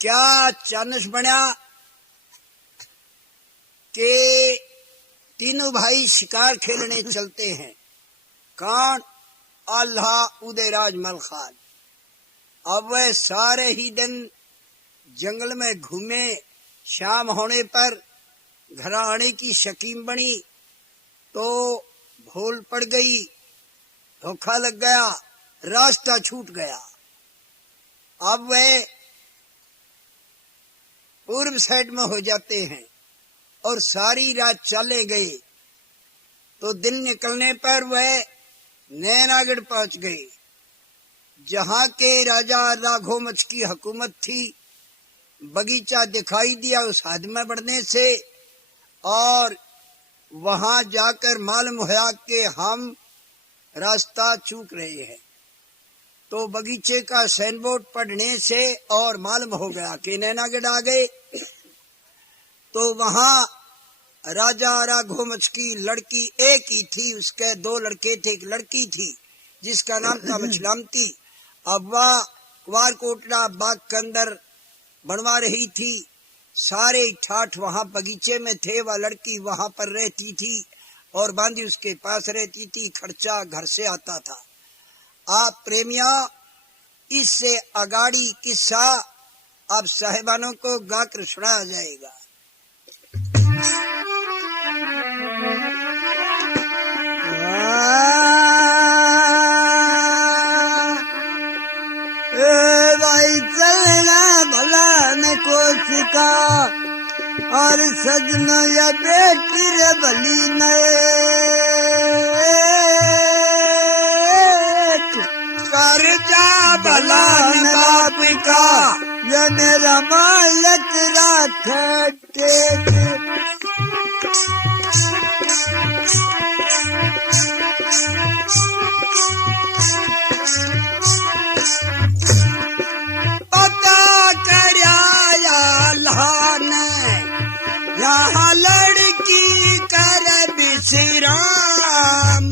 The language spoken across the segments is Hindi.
क्या चानस बनया कि तीनों भाई शिकार खेलने चलते हैं। कौन? अल्लाह उदयराज मल खान। अब वह सारे ही दिन जंगल में घूमे। शाम होने पर घर आने की शकीम बनी तो भूल पड़ गई, धोखा लग गया, रास्ता छूट गया। अब वह पूर्व साइड में हो जाते हैं और सारी रात चले गए तो दिन निकलने पर वह नैनागढ़ पहुंच गए, जहां के राजा राघोमच की हुकूमत थी। बगीचा दिखाई दिया उस हद में बढ़ने से और वहां जाकर मालूम हुआ कि हम रास्ता चूक रहे हैं। तो बगीचे का साइन बोर्ड पढ़ने से और मालूम हो गया कि नैनागढ़ आ गए। तो वहां राजा राघोमच की लड़की एक ही थी, उसके दो लड़के थे, एक लड़की थी जिसका नाम था मछलामती। अब वह कुवारकोटला बाग के अंदर बनवा रही थी। सारे ठाठ वहां बगीचे में थे। वह लड़की वहां पर रहती थी और बांधी उसके पास रहती थी। खर्चा घर से आता था। आप प्रेमिया, इससे अगाड़ी किस्सा आप साहिबानों को गाकर सुनाया जाएगा। भाई चलना भला न कोशिका और सजना या बेटी रे भली नए कर जा भला न बाप का ये मेरा मालक राखे। यहाँ लड़की कर विश्राम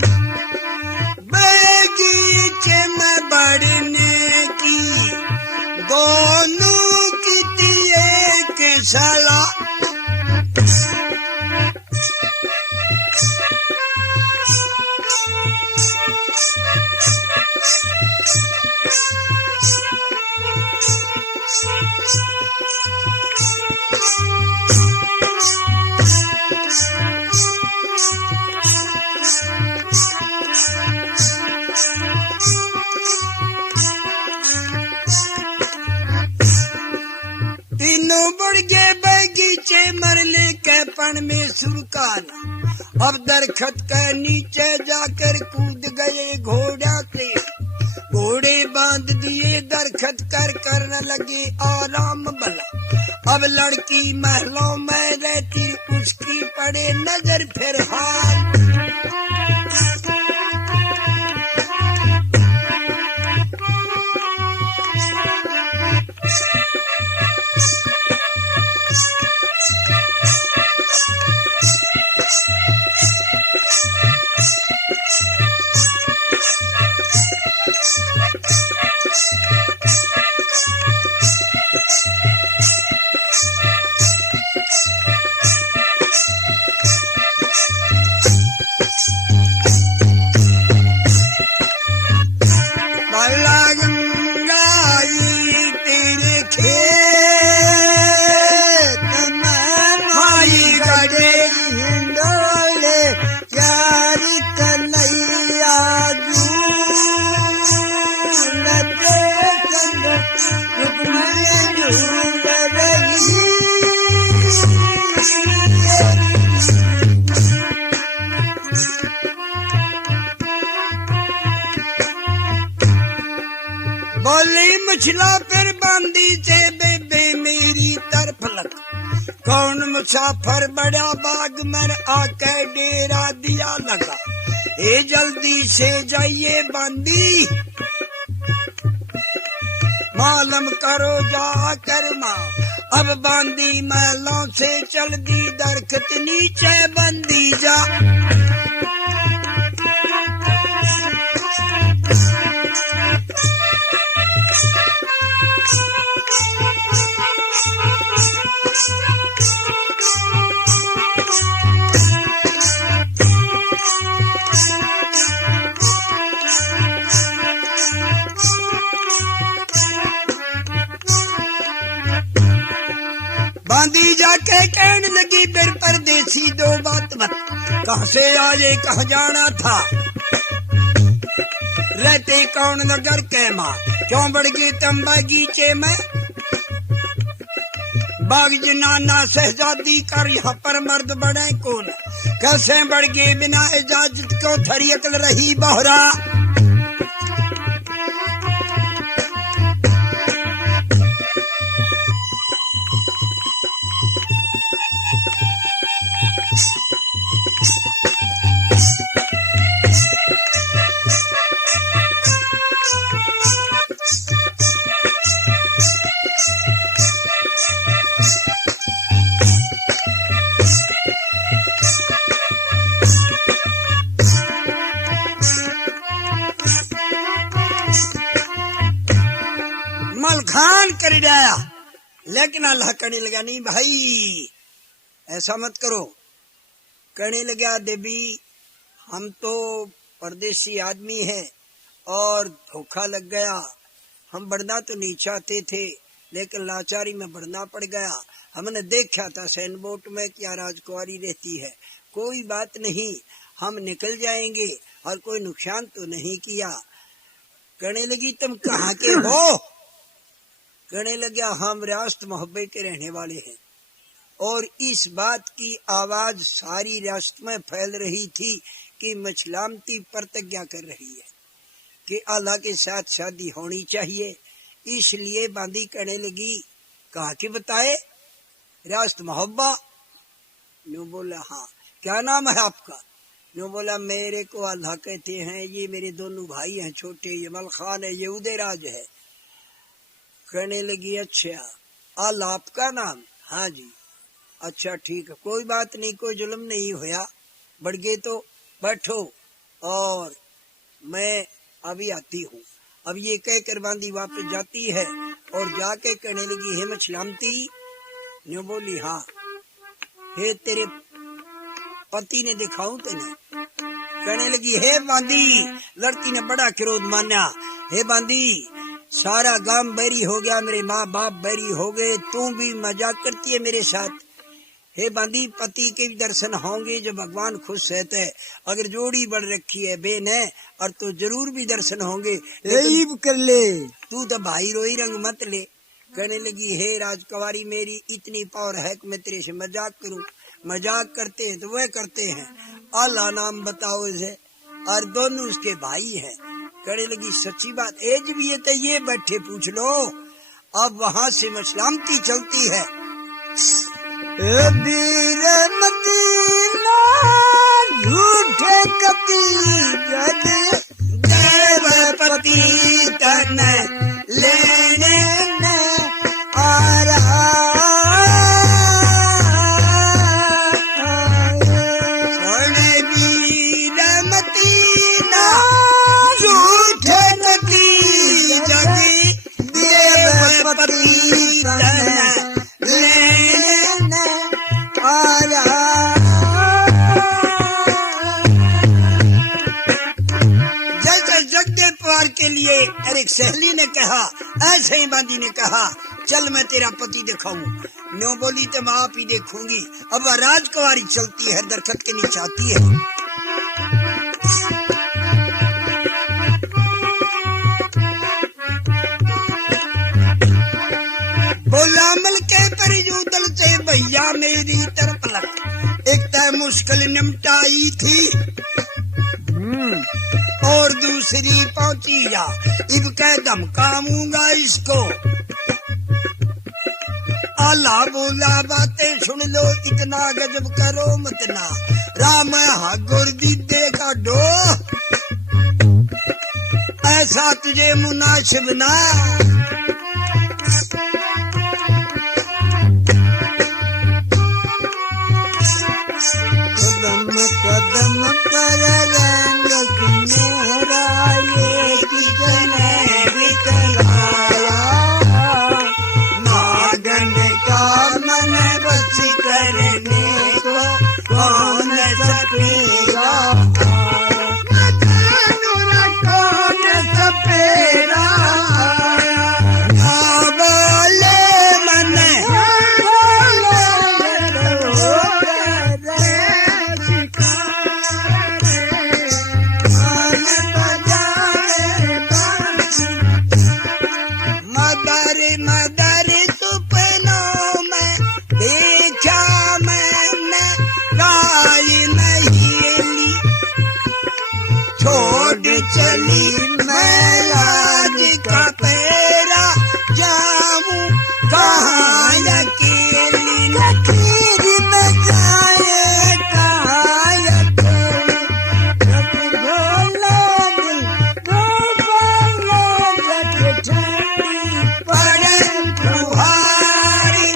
बगीचे में बढ़ने की दोनों की थी एक सलाह। तीनों बढ़ गए बगीचे मरले के पण में सुरकाना। अब दरखत के नीचे जाकर कूद गए घोड़ा से। घोड़े बांध दिए दरखत कर करने लगे आराम भला। अब लड़की महलों में रहती उसकी पड़े नजर फिर हाल। बोली मछला फिर बांधी से बेबे मेरी तरफ लग। कौन मुसाफर बड़ा बाग में आके डेरा दिया लगा। ए जल्दी से जाइए बांधी मालूम करो जा कर माँ। अब बांधी महलों से चल दी दरखत नीचे बंदी जा। बांदी जाके कहने लगी फिर परदेसी दो बात मत, कहां से आए कहां जाना था, रहते कौन नगर के माँ, क्यों बढ़ गई तुम बागीचे में, बाग जनाना शहजादी कर यहाँ पर मर्द बड़े कौन, कैसे बढ़ गए बिना इजाजत को थरी अकल रही बहरा। मलखान कर जाया, लेकिन अल्लाह कहने लगा नहीं भाई ऐसा मत करो। कहने लगा देवी हम तो परदेसी आदमी हैं और धोखा लग गया, हम बढ़ना तो नहीं चाहते थे लेकिन लाचारी में बढ़ना पड़ गया। हमने देखा था सैन बोट में क्या राजकुमारी रहती है, कोई बात नहीं हम निकल जाएंगे और कोई नुकसान तो नहीं किया। कहने लगी तुम कहाँ के हो? कहने लगा हम रियासत मोहब्बे के रहने वाले हैं। और इस बात की आवाज सारी रियासत में फैल रही थी कि मछलामती प्रतिज्ञा कर रही है कि अल्लाह के साथ शादी होनी चाहिए। इसलिए बांदी कहने लगी कहा कि बताए रियासत मोहब्बा। न्यू बोला हाँ क्या नाम है आपका? न्यू बोला मेरे को अल्लाह कहते हैं, ये मेरे दोनों भाई हैं छोटे, ये मलखान है, ये उदयराज है। कहने लगी अच्छा अल्लाह आपका नाम? हाँ जी। अच्छा ठीक है कोई बात नहीं, कोई जुल्म नहीं होया, बढ़ गए तो बैठो और मैं अभी आती हूँ। अब ये कह कर बांदी वापस जाती है और जाके कहने लगी हे मछलामती। न्यू बोली हाँ। हे तेरे पति ने दिखाऊं तेने? कहने लगी हे बांदी। लड़की ने बड़ा क्रोध माना, हे बांदी सारा गांव बैरी हो गया, मेरे माँ बाप बैरी हो गए, तू भी मजाक करती है मेरे साथ। हे बांदी पति के भी दर्शन होंगे जो भगवान खुश रहते हैं, अगर जोड़ी बढ़ रखी है बेन है और तो जरूर भी दर्शन होंगे, लेकिन कर ले तू तो भाई रोई रंग मत ले। कहने लगी हे राजकुमारी मेरी इतनी पावर है कि मैं तेरे से मजाक करूं? मजाक करते हैं तो वह करते हैं, अल्लाह नाम बताओ इसे, और दोनों उसके भाई हैं। कहने लगी सच्ची बात एज भी है तो ये बैठे पूछ लो। अब वहाँ से मछलामती चलती है। वीर मदीना झूठे कपी देवपति तन लेने आ रहा, वीर मदीना झूठे कपी जगी देवपति तन लेने आ रहा। जैसे जगदे पार के लिए एक सहेली ने कहा, ऐसे ही बांदी ने कहा चल मैं तेरा पति दिखाऊं। न्यू बोली तो मैं आप ही देखूंगी। अब राजकुमारी चलती है, दरखत के नीचे आती है। बोला मल के परिजूदल से भैया मेरी तरफ लग, एक तय मुश्किल निमटाई थी और दूसरी पहुंची जा, इब कह धमकाऊंगा इसको। अल्लाह बोला बातें सुन लो, इतना गजब करो मत ना, राम गुरदी देखा डो, ऐसा तुझे मुनासिब ना। कदम कदम पर रंग सुनहरा ये किसने बिखराया, नागन कौन सपेरा कौन सपेरा बोले मन मदर मदर सपनों में देखा मैंने राय नहीं ली छोड़ चली मैं आज का पैरा जाऊं कहाँ अकेली लकीर में जाए कहाँ अकेली पड़े तुम्हारी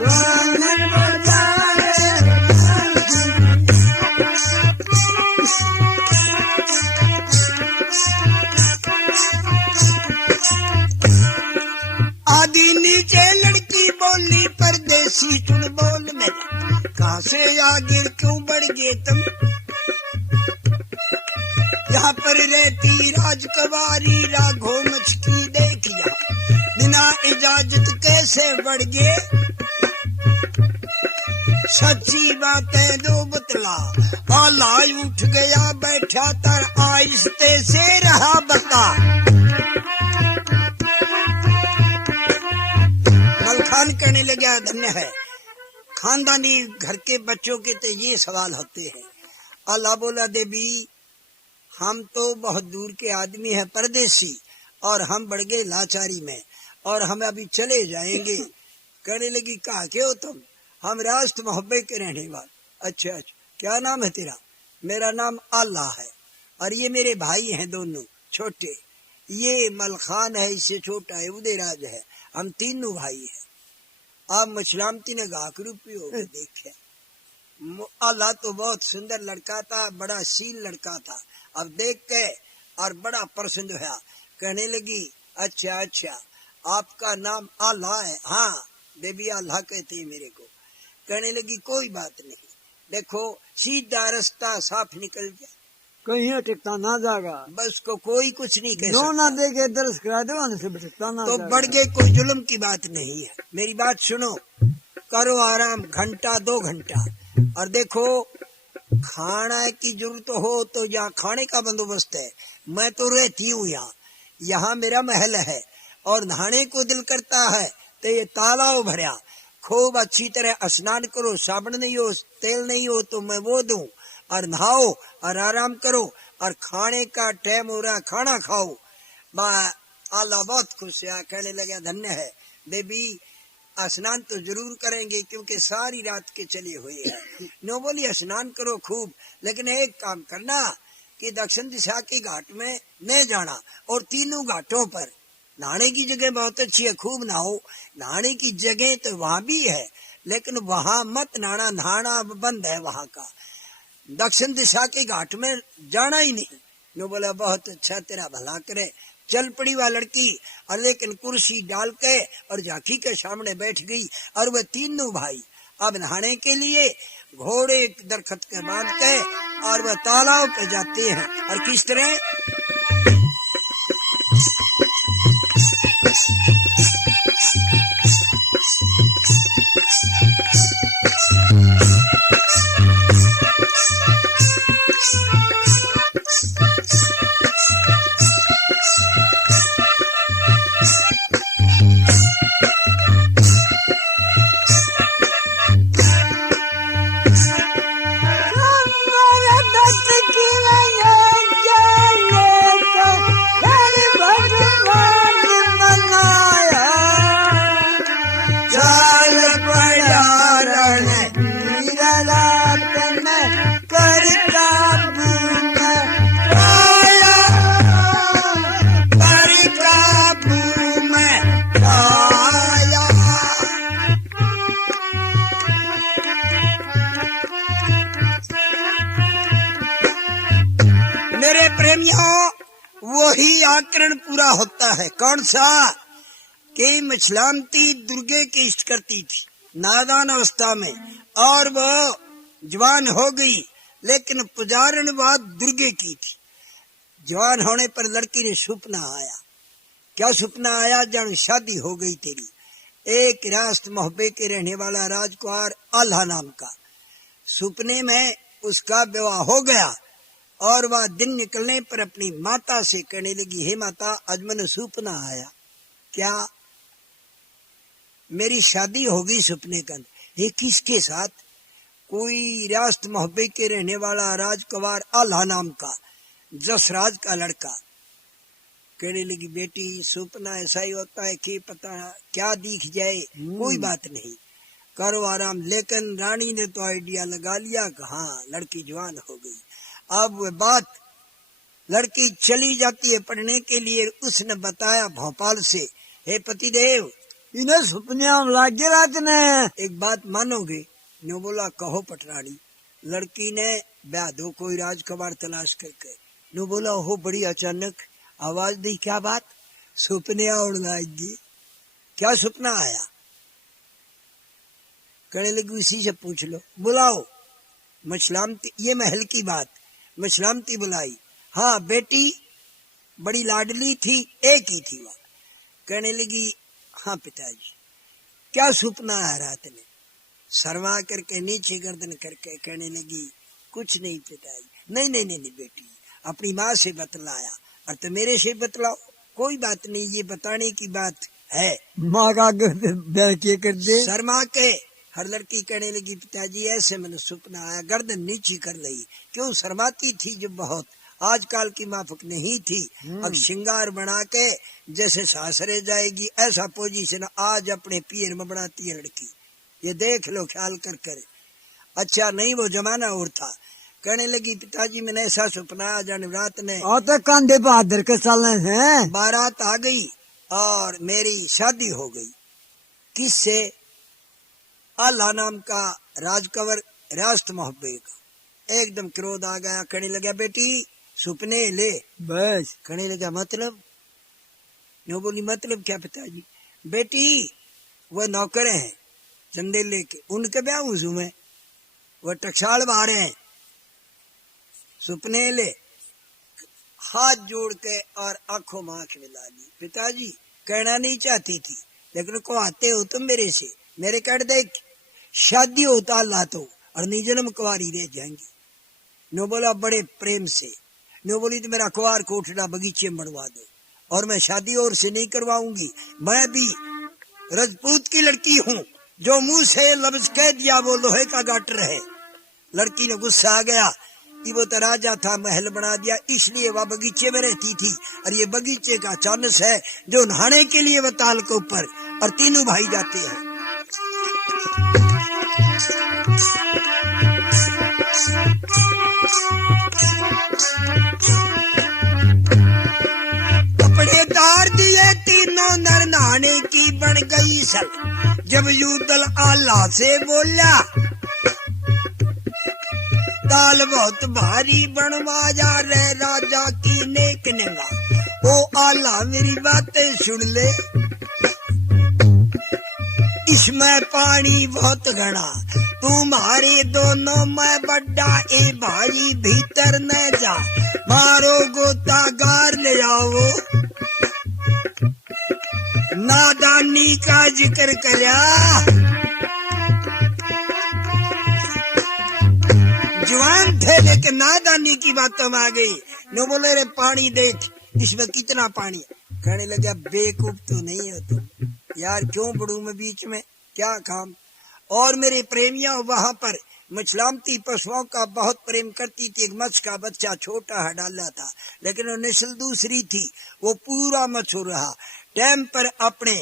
कौन आदि नीचे लड़की बोली परदेसी सुन बोल मेरा कहाँ से आगे क्यों बढ़ गए तुम यहाँ पर रहती राजकुमारी राघो मछकी देखिया बिना इजाजत कैसे बढ़ गए सच्ची बातें दो बतला आला उठ गया बैठा तर आहिस्ते से रहा बता मलखान कहने लगा धन्य है खानदानी घर के बच्चों के तो ये सवाल होते हैं। अल्लाह बोला देवी हम तो बहुत दूर के आदमी हैं परदेसी और हम बढ़ गए लाचारी में और हम अभी चले जाएंगे। कहने लगी कहा के हो तुम हम रास्त मोहब्बे के रहने वाले। अच्छा अच्छा क्या नाम है तेरा? मेरा नाम अल्लाह है और ये मेरे भाई हैं दोनों छोटे ये मलखान है इससे छोटा है उदयराज है हम तीनों भाई हैं। अब मछलामती ने गाक रूपी हो देखे अल्लाह तो बहुत सुंदर लड़का था बड़ा सील लड़का था अब देख के और बड़ा प्रसन्न हुआ। कहने लगी अच्छा अच्छा आपका नाम अल्लाह है? हाँ देवी अल्लाह कहते हैं मेरे को। कहने लगी कोई बात नहीं देखो सीधा रास्ता साफ निकल गया कहीं अटकता ना जाएगा बस को कोई कुछ नहीं कह जो सकता। ना देखे दर्श करा दो से भटकता ना तो जाएगा। बढ़ गए कोई जुल्म की बात नहीं है मेरी बात सुनो करो आराम घंटा 2 घंटा और देखो खाना की जरूरत हो तो यहाँ खाने का बंदोबस्त है मैं तो रहती हूँ यहाँ मेरा महल है और नहाने को दिल करता है तो ये तालाब भरा खूब अच्छी तरह स्नान करो साबुन नहीं हो तेल नहीं हो तो मैं वो दूं और नहाओ और आराम करो और खाने का टाइम हो रहा खाना खाओ। अल्लाह बहुत खुश है कहने लगा धन्य है देवी स्नान तो जरूर करेंगे क्योंकि सारी रात के चले हुए हैं। नो बोली स्नान करो खूब लेकिन एक काम करना कि दक्षिण दिशा के घाट में न जाना और तीनों घाटों पर नहाने की जगह बहुत अच्छी है खूब नहाओ। नहाने की जगह तो वहाँ भी है लेकिन वहाँ मत नहाना नहाना बंद है वहाँ का दक्षिण दिशा के घाट में जाना ही नहीं। नो बोला बहुत अच्छा तेरा भला करे। चल पड़ी वह लड़की और लेकिन कुर्सी डाल के और झांकी के सामने बैठ गई और वह तीनों भाई अब नहाने के लिए घोड़े दरखत के बांध के और वह तालाब पे जाते हैं। और किस तरह मेरे प्रेमियों वही आकरण पूरा होता है। कौन सा? कि मछलामती दुर्गे की इष्ट करती थी नादान अवस्था में और वो जवान हो गई, लेकिन पुजारण बात दुर्गे की थी। जवान होने पर लड़की ने सपना आया। क्या सपना आया? जान शादी हो गई तेरी। एक रास्त मोहब्बे के रहने वाला राजकुमार आल्हा नाम का, सपने में उसका विवाह हो गया और वह दिन निकलने पर अपनी माता से कहने लगी, हे माता, आज मैंने सपना आया। क्या? मेरी शादी हो गई सपने के अंदर। ये किसके साथ? कोई रास्त मोहब्बे के रहने वाला राजकुमार आल्हा नाम का, जसराज का लड़का। कहने लगी, बेटी सपना ऐसा ही होता है कि पता क्या दिख जाए, कोई बात नहीं, करो आराम। लेकिन रानी ने तो आइडिया लगा लिया कि हाँ, लड़की जवान हो गई। अब वह बात, लड़की चली जाती है पढ़ने के लिए। उसने बताया भोपाल से, हे पतिदेव, इन्हें सपने लागे रात ने। एक बात मानोगे? नो बोला, कहो पटरानी। लड़की ने ब्याह दो कोई राजकुमार तलाश करके। नो बोला, हो बड़ी अचानक आवाज दी, क्या बात? सपने आउड़ लाएगी। क्या सपना आया? कहने लगी, इसी से पूछ लो, बुलाओ। मछलामती, ये महल की बात, मछलामती बुलाई। हाँ बेटी, बड़ी लाडली थी, एक ही थी वह। कहने लगी, हाँ पिताजी। क्या सपना आया रात में? शर्मा करके नीचे गर्दन करके कहने लगी, कुछ नहीं पिताजी। नहीं नहीं नहीं, नहीं बेटी, अपनी माँ से बतलाया और तो मेरे से बतलाओ, कोई बात नहीं, ये बताने की बात है। माँ का के कर दे। शर्मा के हर लड़की कहने लगी, पिताजी ऐसे मैंने सपना आया। गर्दन नीची कर ली, क्यों? शर्माती थी जब बहुत, आजकल की माफक नहीं थी। अब श्रृंगार बना के जैसे सासरे जाएगी, ऐसा पोजीशन आज अपने पियर में बनाती है लड़की। ये देख लो ख्याल कर कर। अच्छा नहीं, वो जमाना और था। कहने लगी, पिताजी मैंने ऐसा सपना आया, जान रात ने तो कांधे पे हाथ धर के चलने से बारात आ गई और मेरी शादी हो गई। किससे? आल्हा नाम का राजकुमार रास्त मोहब्बे का। एकदम क्रोध आ गया। कहने लगा, बेटी सपने ले। बस। कहने लगा, मतलब? नो बोली, मतलब क्या पिताजी? बेटी वह नौकर हैं चंदे लेके, उनके ब्याह हूँ मैं, वह टकसाल बाहर हैं। सपने ले। हाथ जोड़ के और आंखों में आंख मिला ली। पिताजी कहना नहीं चाहती थी, लेकिन को आते हो तुम मेरे से, मेरे कर देख, शादी होता अल्लाह तो, और नहीं जन्म कुंवारी रह जाएंगी। नो बोला बड़े प्रेम से। नो बोली, तो मेरा कुंवार कोठड़ा बगीचे में बनवा दो, और मैं शादी और से नहीं करवाऊंगी। मैं भी राजपूत की लड़की हूँ, जो मुंह से लफ्ज कह दिया वो लोहे का गाटर है। लड़की ने गुस्सा आ गया, वो तो राजा था, महल बना दिया, इसलिए वह बगीचे में रहती थी। और ये बगीचे का चानस है जो नहाने के लिए वताल के ऊपर, और तीनों भाई जाते हैं। कपड़े तार दिए तीनों नर, नहाने की बन गई सल। जब यूदल आल्हा से बोला, ताल बहुत भारी बनवा जा रहे राजा की नेक निगाह। ओ आल्हा मेरी बातें सुन ले, इसमें पानी बहुत घड़ा, तुम्हारे दोनों में बड्डा, ए भाई भीतर न जा, मारो गोता गार ले आओ। नादानी का जिक्र करया, जवान थे लेकिन नादानी की बातों में आ गई। नो बोले, रे पानी देख, इसमें कितना पानी? कहने लगा, बेवकूफ तो नहीं हो तुम यार, क्यों पड़ू मैं बीच में, क्या काम? और मेरे प्रेमियों, वहां पर मछलामती पशुओं का बहुत प्रेम करती थी। एक मच्छ का बच्चा छोटा है डाला था, लेकिन वो नस्ल दूसरी थी, वो पूरा मच्छ रहा। टाइम पर अपने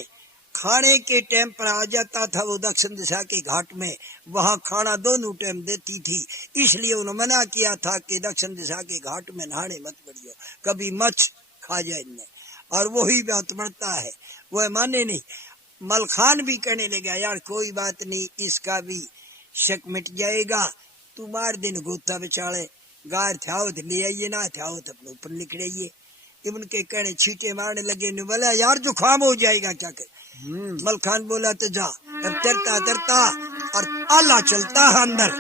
खाने के टाइम पर आ जाता था वो दक्षिण दिशा के घाट में, वहां खाना दोनों टाइम देती थी। इसलिए उन्होंने मना किया था कि दक्षिण दिशा के घाट में नहाने मत बढ़ियो, कभी मच्छ खा जाए इनने, और वही बात बढ़ता है, वह माने नहीं। मलखान भी कहने लगा, यार कोई बात नहीं, इसका भी शक मिट जाएगा, तू मार दिन गोता बेचाड़े, गार थे तो ले आइए, ना थे तो अपने ऊपर लिख रहिए। उनके कहने छींटे मारने लगे। ने बोला, यार जुकाम हो जाएगा क्या कर? मलखान बोला, तो जा। अब तरता तरता और आला चलता है अंदर।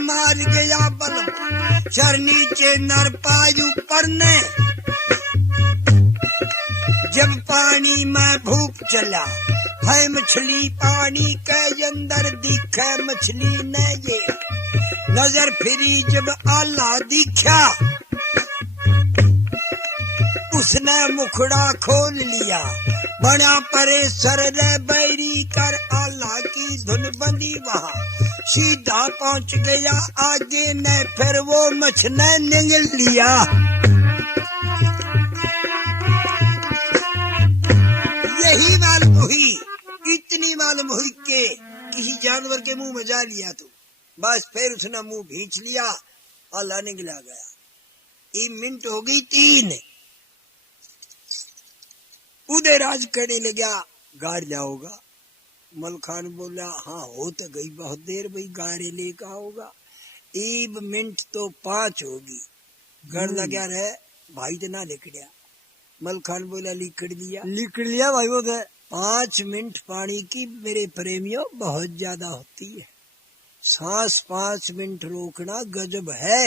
मार गया बल चर नीचे नर पायु पर ने जब पानी में भूप चला है मछली पानी के अंदर दिखे मछली ने ये नजर फिरी जब आला दिखा उसने मुखड़ा खोल लिया बना परेशर रे बैरी कर आला की धुन बंदी वहाँ सीधा पहुंच गया आगे ने फिर वो मछने निगल लिया। यही मालूम हुई इतनी मालूम हुई के किसी जानवर के मुंह में जा लिया तो बस फिर उसने मुंह भींच लिया आला निगला गया। ये मिनट हो गई 3 उदयराज कहने लगा गाड़ जाओगा। मलखान बोला हाँ हो तो गई बहुत देर भाई गारे लेकर आओगा। 1 मिनट तो 5 होगी गढ़ लगा रहे भाई तो ना लिखड़िया। मलखान बोला लिखड़ लिया भाई वो 5 मिनट पानी की मेरे प्रेमियों बहुत ज्यादा होती है। सांस 5 मिनट रोकना गजब है।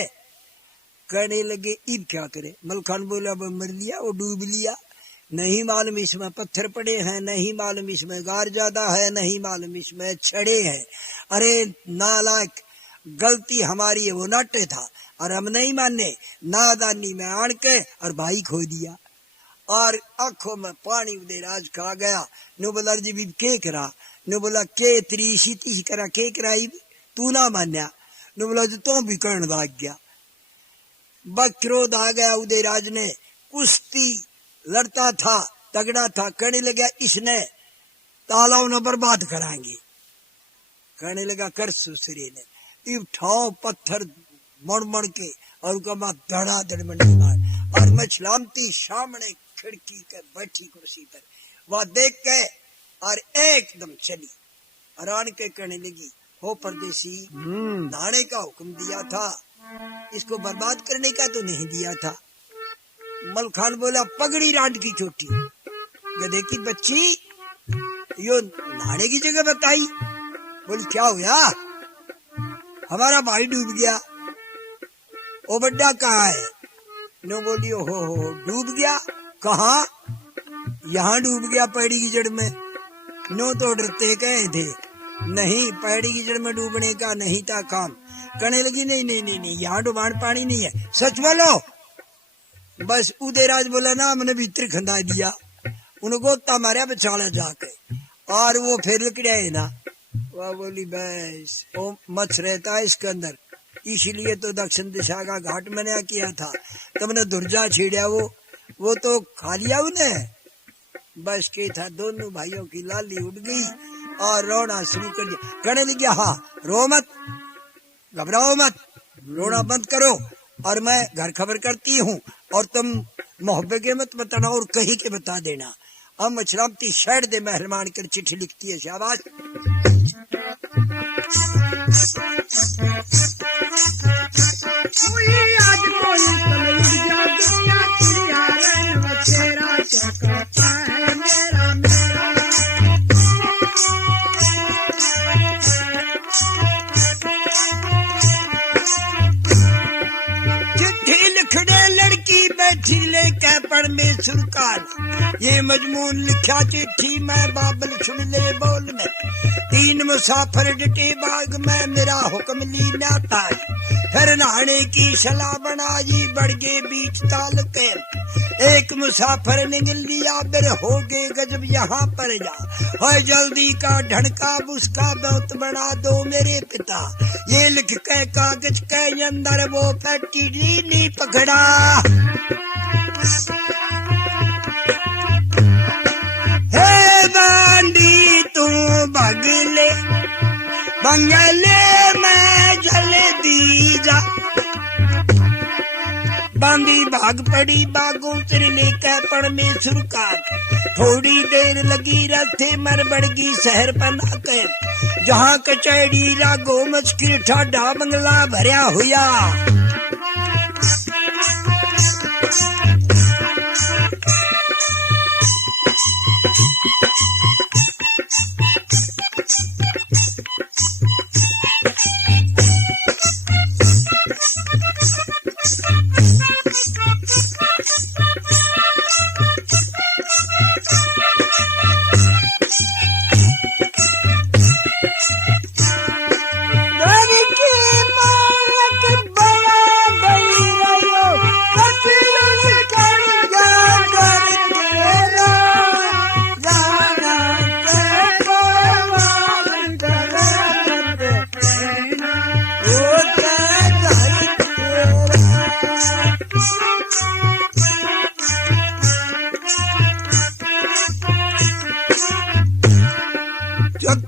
कहने लगे इब क्या करे। मलखान बोला मर लिया वो डूब लिया नहीं मालूम इसमें पत्थर पड़े हैं नहीं मालूम इसमें गार ज्यादा है नहीं मालूम इसमें छड़े हैं। अरे नालायक गलती हमारी है वो नाटे था और हम नहीं माने नादानी में आड़ के और भाई खो दिया और आंखों में पानी उदयराज खा गया। नो बोला जी भी के करा नो बोला के त्रीसी तीस करा के कराई तू ना मान्या नो बोला जो तो भी कर्ण लाग गया। बक्रोध आ गया उदयराज ने कुश्ती लड़ता था तगड़ा था कहने लगा इसने तालाब न बर्बाद कराएंगे। कहने लगा कर सुसरे ने उठाओ पत्थर मड़ मड़ के और उनका माँ धड़ाधड़ मंडी मार और मछलामती सामने खिड़की के बैठी कुर्सी पर वह देख के और एकदम चली और आन के कहने लगी हो परदेसी नाणे का हुक्म दिया था इसको बर्बाद करने का तो नहीं दिया था। मलखान बोला पगड़ी रांड की चोटी गधे की बच्ची यो नहाने की जगह बताई। बोली क्या हुआ हमारा भाई डूब गया। ओ बड्डा कहाँ है। नो बोली हो डूब गया कहाँ यहाँ डूब गया पैड़ी की जड़ में। नो तो डरते कहे थे नहीं पैड़ी की जड़ में डूबने का नहीं था काम। कहने लगी नहीं यहाँ डुबान पानी नहीं है सच बोलो। बस उदयराज बोला ना मैंने भीतर खंदा दिया उनको गोता मारा बेचारा जाके और वो फिर लकड़िया है ना। वह बोली बस वो मछ रहता है इसके अंदर इसलिए तो दक्षिण दिशा का घाट मैंने किया था तुमने दुर्जा छेड़ा वो तो खा लिया उन्हें। बस के था दोनों भाइयों की लाली उड़ गई और रोना शुरू कर दिया। कहने लगे हाँ रो मत घबराओ मत रोना बंद करो और मैं घर खबर करती हूँ और तुम मोहब्बत के मत बताना और कहीं के बता देना। अब मछलामती शहर दे मेहरबान कर चिट्ठी लिखती है शाबाश। बैठी लेके परमेश्वर का ये मजमून लिखा चिट्ठी मैं बाबल सुन ले बोल में 3 मुसाफिर डटे बाग में मेरा हुक्म ली नाता फिर नहाने की सलाह बनाई बढ़ गए बीच ताल के। एक मुसाफिर निकल लिया फिर हो गए गजब यहाँ पर जा है जल्दी का ढड़का उसका बहुत बड़ा दो मेरे पिता। ये लिख के कागज के अंदर वो फटी नीली पकड़ा। हे बांडी तू बगले बंगले में गले दीजा बांधी भाग पड़ी बागों तेरे लेकर परमेश्वर का थोड़ी देर लगी रथे मर बढ़गी शहर बना कर जहाँ कचहरी रागो मचकिर ठाडा बंगला भरया हुआ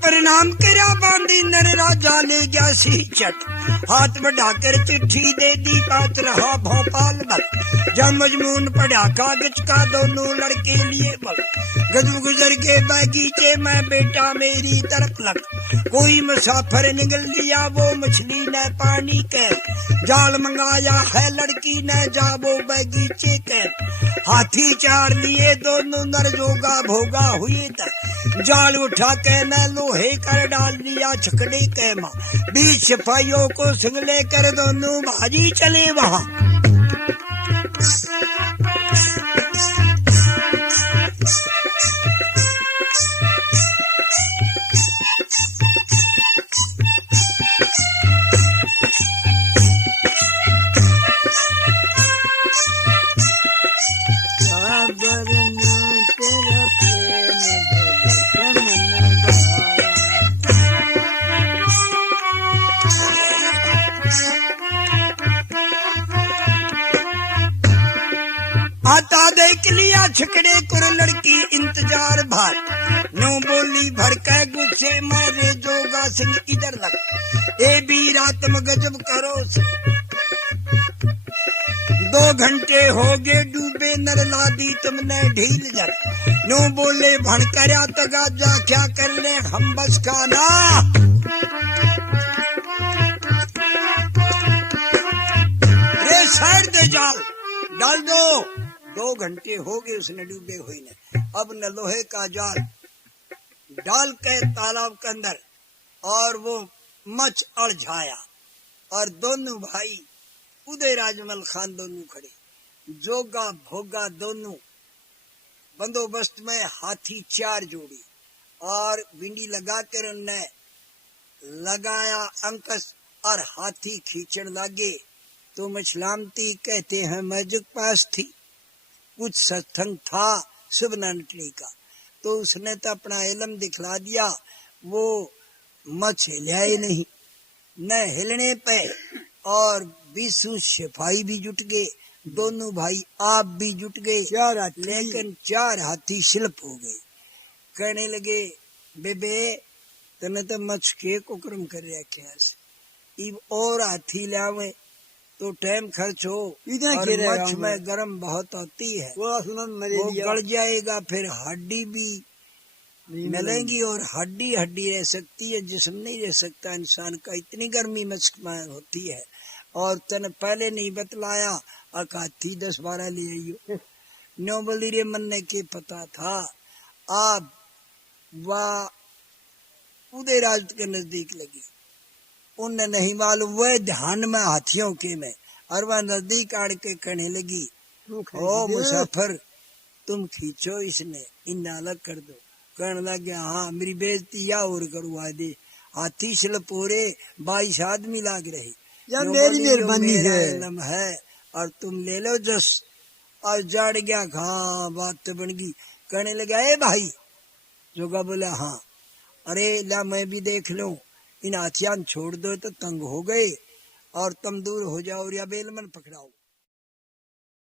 परिणाम करा बांधी नर राजा ले गया सी चट हाथ बढ़ाकर चिट्ठी दे दी बात रहा भोपाल बल जब मजमून पढ़ा कागज का दोनों लड़के लिए बल गजब गुजर के बगीचे में बेटा मेरी तरफ लग कोई मुसाफिर निगल लिया वो मछली न पानी के जाल मंगाया है लड़की ने जा वो बगीचे के हाथी चार लिए दोनों नर जोगा भोगा हुए तक जाल उठा के न लोहे कर डाल लिया छकड़े के माँ 20 सिपाहियों को सिंगले कर दोनों भाजी चले वहाँ आता देख लिया छकड़े कुर लड़की इंतजार भार नो बोली भर के गुस्से मारे जोगा सिंह इधर लग ए भी रात में गजब करो 2 घंटे हो गए डूबे नर लादी तुमने ढील जर नो बोले भण करया तगा जा क्या कर ले हम बस का ना रे साइड दे जाल डाल दो 2 घंटे हो गए उसने डूबे हुए ने अब न लोहे का जाल डाल के तालाब के अंदर और वो मच अड़झाया और दोनों भाई उदय राजमल खान दोनों खड़े जोगा भोगा दोनों बंदोबस्त में हाथी 4 जोड़ी और बिंडी लगा कर उनने लगाया अंकस और हाथी खींचने लगे तो मछलामती कहते हैं मैजिक पास थी कुछ सत्संग था सुबह नटली का तो उसने तो अपना इलम दिखला दिया वो मछ हिला ही नहीं न हिलने पे और 20 सिपाही भी जुट गए दोनों भाई आप भी जुट गए लेकिन 4 हाथी शिल्प हो गए कहने लगे बेबे तने तो मछ के कुकरम कर रखे और हाथी लावे तो टाइम खर्च हो और मछ में गर्म बहुत होती है वो गल जाएगा फिर हड्डी भी मिलेंगी और हड्डी हड्डी रह सकती है जिस्म नहीं रह सकता इंसान का इतनी गर्मी मछ में होती है और तने पहले नहीं बतलाया अकाथी 10-12 ले आइयो नो बोली रे मन ने के पता था आप वाह उदय राज के नजदीक लगी उन्हें नहीं मालूम वह ध्यान में हाथियों के में और वह नजदीक आड़ के कहने लगी ओ मुसाफिर तुम खींचो इसने इन अलग कर दो कहने लगे हाँ मेरी बेइज्जती या और करवा दे हाथी शिल पूरे 22 आदमी लाग रहे यार मेरी मेहरबानी है और तुम ले लो जस और जड़ गया हाँ बात तो बन गई कहने लगा ए भाई जोगा बोला हाँ अरे ला मैं भी देख लूं इन हाथियां छोड़ दो तो तंग हो गए और तुम दूर हो जाओ या बेलमन पकड़ाओ